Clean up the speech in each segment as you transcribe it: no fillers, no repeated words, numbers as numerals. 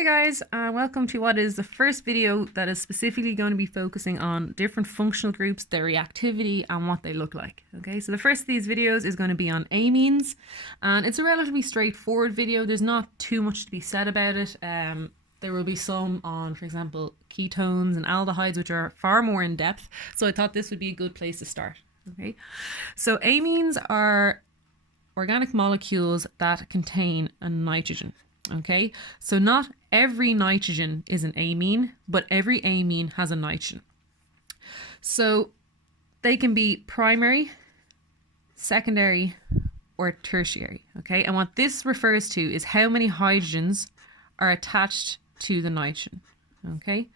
Hey guys, welcome to what is the first video that is specifically going to be focusing on different functional groups, their reactivity and what they look like. Okay, so the first of these videos is going to be on amines, and it's a relatively straightforward video. There's not too much to be said about it. There will be some on, for example, ketones and aldehydes, which are far more in depth. So I thought this would be a good place to start. Okay, so amines are organic molecules that contain a nitrogen. Okay, so not every nitrogen is an amine, but every amine has a nitrogen. So they can be primary, secondary, or tertiary. Okay, and what this refers to is how many hydrogens are attached to the nitrogen. Okay,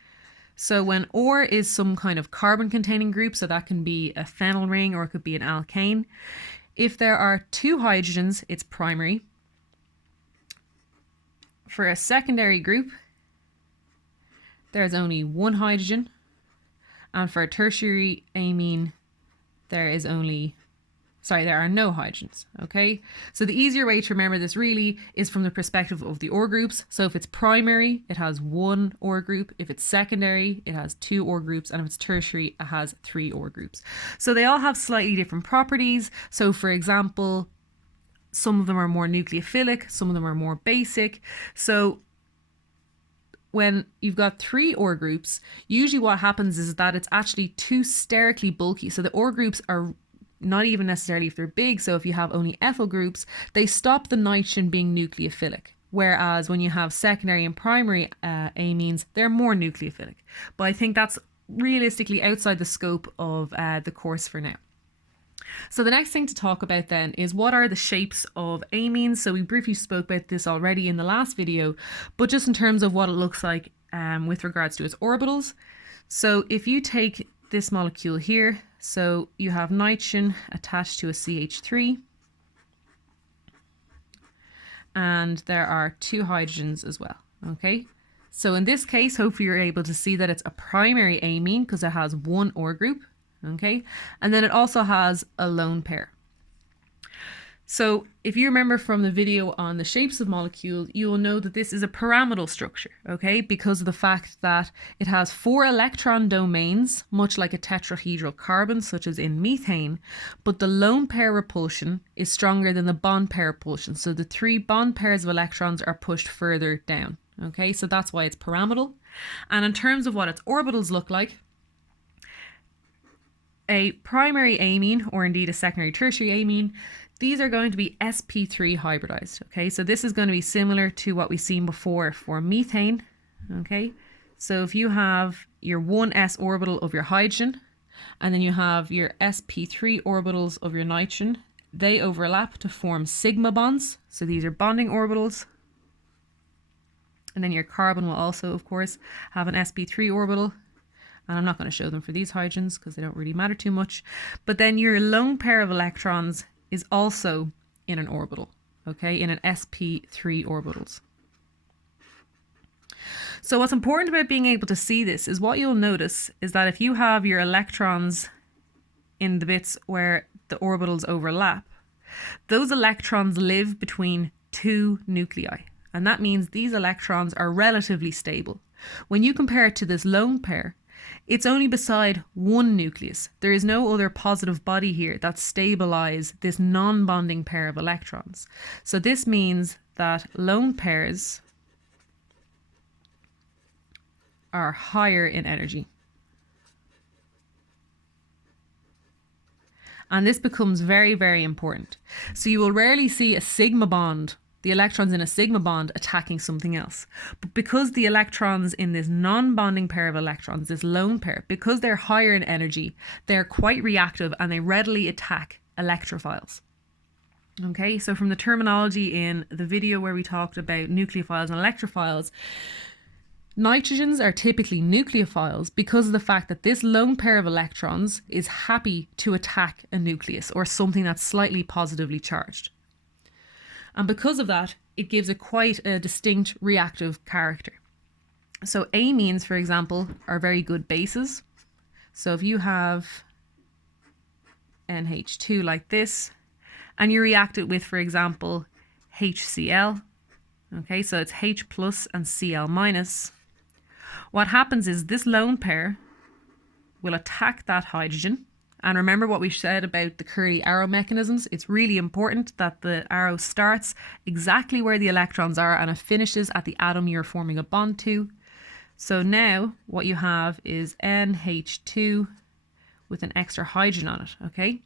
so when or is some kind of carbon containing group, so that can be a phenyl ring or it could be an alkane. If there are two hydrogens, it's primary. For a secondary group, there's only one hydrogen, and for a tertiary amine, there are no hydrogens. Okay, so the easier way to remember this really is from the perspective of the OR groups. So if it's primary, it has one OR group. If it's secondary, it has two OR groups, and if it's tertiary, it has three OR groups. So they all have slightly different properties. So for example, some of them are more nucleophilic, some of them are more basic. So when you've got three OR groups, usually what happens is that it's actually too sterically bulky. So the OR groups are not even necessarily if they're big. So if you have only ethyl groups, they stop the nitrogen being nucleophilic. Whereas when you have secondary and primary amines, they're more nucleophilic. But I think that's realistically outside the scope of the course for now. So the next thing to talk about then is what are the shapes of amines. So we briefly spoke about this already in the last video, but just in terms of what it looks like with regards to its orbitals. So if you take this molecule here, so you have nitrogen attached to a CH3, and there are two hydrogens as well. Okay, so in this case, hopefully you're able to see that it's a primary amine because it has one OR group. Okay, and then it also has a lone pair. So if you remember from the video on the shapes of molecules, you will know that this is a pyramidal structure, okay, because of the fact that it has 4 electron domains, much like a tetrahedral carbon, such as in methane, but the lone pair repulsion is stronger than the bond pair repulsion. So the 3 bond pairs of electrons are pushed further down, okay, so that's why it's pyramidal. And in terms of what its orbitals look like, a primary amine, or indeed a secondary tertiary amine, these are going to be sp3 hybridized. Okay, so this is going to be similar to what we've seen before for methane. Okay, so if you have your 1s orbital of your hydrogen, and then you have your sp3 orbitals of your nitrogen, they overlap to form sigma bonds. So these are bonding orbitals. And then your carbon will also, of course, have an sp3 orbital. And I'm not going to show them for these hydrogens because they don't really matter too much. But then your lone pair of electrons is also in an orbital, okay, in an sp3 orbitals. So what's important about being able to see this is what you'll notice is that if you have your electrons in the bits where the orbitals overlap, those electrons live between 2 nuclei. And that means these electrons are relatively stable. When you compare it to this lone pair, it's only beside one nucleus. There is no other positive body here that stabilize this non-bonding pair of electrons. So this means that lone pairs are higher in energy. And this becomes very, very important. So you will rarely see a sigma bond, the electrons in a sigma bond attacking something else. But because the electrons in this non-bonding pair of electrons, this lone pair, because they're higher in energy, they're quite reactive and they readily attack electrophiles. Okay, so from the terminology in the video where we talked about nucleophiles and electrophiles, nitrogens are typically nucleophiles because of the fact that this lone pair of electrons is happy to attack a nucleus or something that's slightly positively charged. And because of that, it gives it quite a distinct reactive character. So amines, for example, are very good bases. So if you have NH2 like this, and you react it with, for example, HCl, Okay, so it's H plus and Cl minus. What happens is this lone pair will attack that hydrogen. And remember what we said about the curly arrow mechanisms? It's really important that the arrow starts exactly where the electrons are and it finishes at the atom you're forming a bond to. So now what you have is NH2 with an extra hydrogen on it, okay?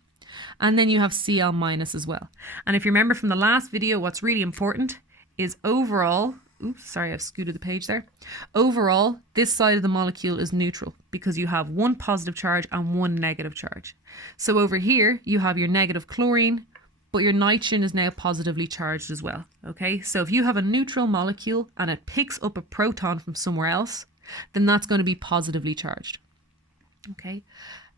And then you have Cl minus as well. And if you remember from the last video, what's really important is overall, oops, sorry, I've scooted the page there. Overall, this side of the molecule is neutral because you have one positive charge and one negative charge. So over here, you have your negative chlorine, but your nitrogen is now positively charged as well, okay? So if you have a neutral molecule and it picks up a proton from somewhere else, then that's going to be positively charged, okay?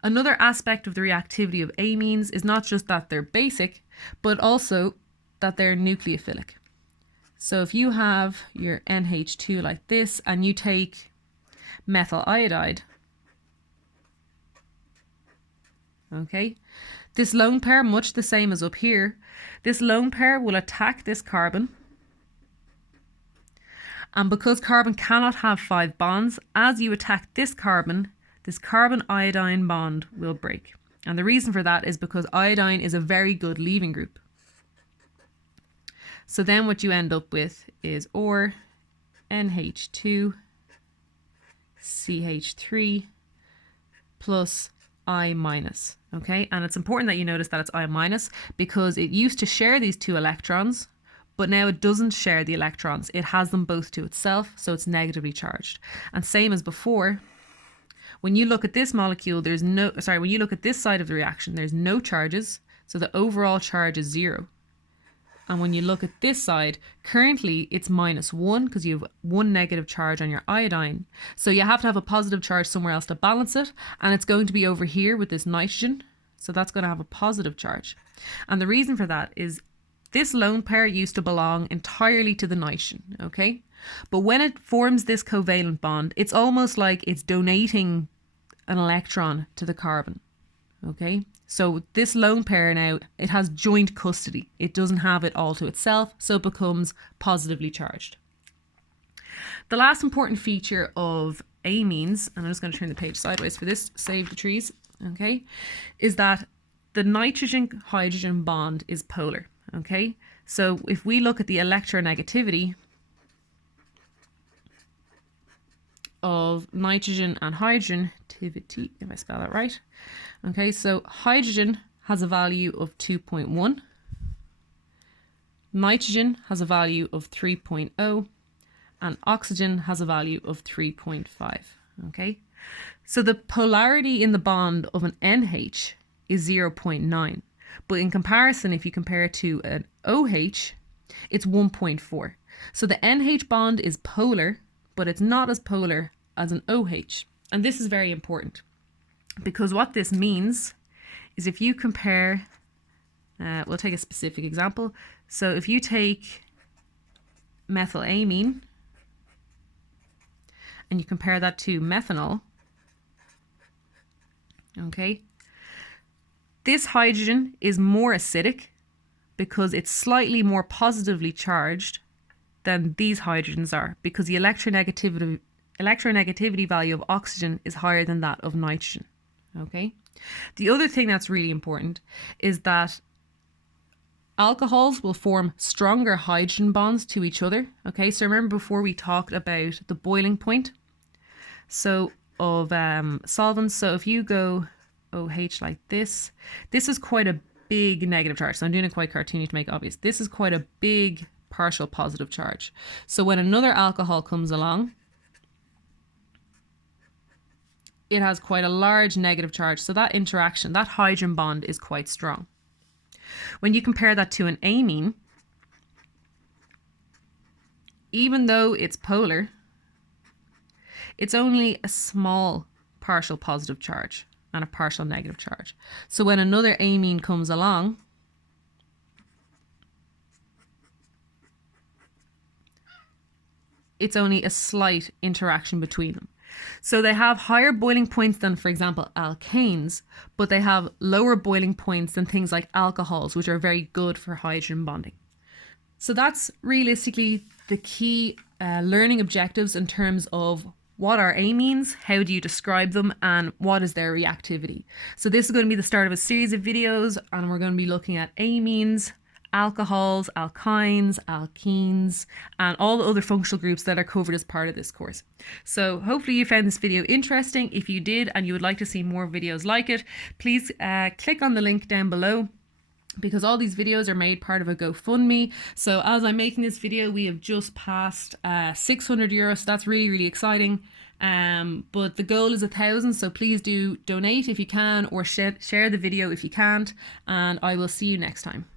Another aspect of the reactivity of amines is not just that they're basic, but also that they're nucleophilic. So if you have your NH2 like this and you take methyl iodide, okay, this lone pair, much the same as up here, this lone pair will attack this carbon. And because carbon cannot have 5 bonds, as you attack this carbon iodine bond will break. And the reason for that is because iodine is a very good leaving group. So then what you end up with is or NH2 CH3 plus I minus, okay? And it's important that you notice that it's I minus because it used to share these 2 electrons, but now it doesn't share the electrons. It has them both to itself, so it's negatively charged. And same as before, when you look at this molecule, when you look at this side of the reaction, there's no charges, so the overall charge is 0. And when you look at this side, currently it's -1 because you have 1 negative charge on your iodine. So you have to have a positive charge somewhere else to balance it. And it's going to be over here with this nitrogen. So that's going to have a positive charge. And the reason for that is this lone pair used to belong entirely to the nitrogen, okay? But when it forms this covalent bond, it's almost like it's donating an electron to the carbon, okay? So this lone pair now, it has joint custody. It doesn't have it all to itself, so it becomes positively charged. The last important feature of amines, and I'm just going to turn the page sideways for this, save the trees, okay, is that the nitrogen-hydrogen bond is polar, okay? So if we look at the electronegativity of nitrogen and hydrogen, if I spell that right. Okay, so hydrogen has a value of 2.1. Nitrogen has a value of 3.0. And oxygen has a value of 3.5. Okay, so the polarity in the bond of an NH is 0.9. But in comparison, if you compare it to an OH, it's 1.4. So the NH bond is polar, but it's not as polar as an OH. And this is very important because what this means is if you compare, we'll take a specific example. So if you take methylamine and you compare that to methanol, okay, this hydrogen is more acidic because it's slightly more positively charged than these hydrogens are because the electronegativity value of oxygen is higher than that of nitrogen, okay? The other thing that's really important is that alcohols will form stronger hydrogen bonds to each other, okay? So remember before we talked about the boiling point of solvents. So if you go OH like this is quite a big negative charge. So I'm doing it quite cartoony to make it obvious. This is quite a big partial positive charge. So when another alcohol comes along, it has quite a large negative charge. So that interaction, that hydrogen bond is quite strong. When you compare that to an amine, even though it's polar, it's only a small partial positive charge and a partial negative charge. So when another amine comes along, it's only a slight interaction between them. So they have higher boiling points than, for example, alkanes, but they have lower boiling points than things like alcohols, which are very good for hydrogen bonding. So that's realistically the key learning objectives in terms of what are amines, how do you describe them, and what is their reactivity. So this is going to be the start of a series of videos, and we're going to be looking at amines, alcohols, alkynes, alkenes, and all the other functional groups that are covered as part of this course. So hopefully you found this video interesting. If you did and you would like to see more videos like it, please click on the link down below, because all these videos are made part of a GoFundMe. So as I'm making this video, we have just passed €600, so that's really, really exciting. But the goal is 1,000, so please do donate if you can, or share the video if you can't, and I will see you next time.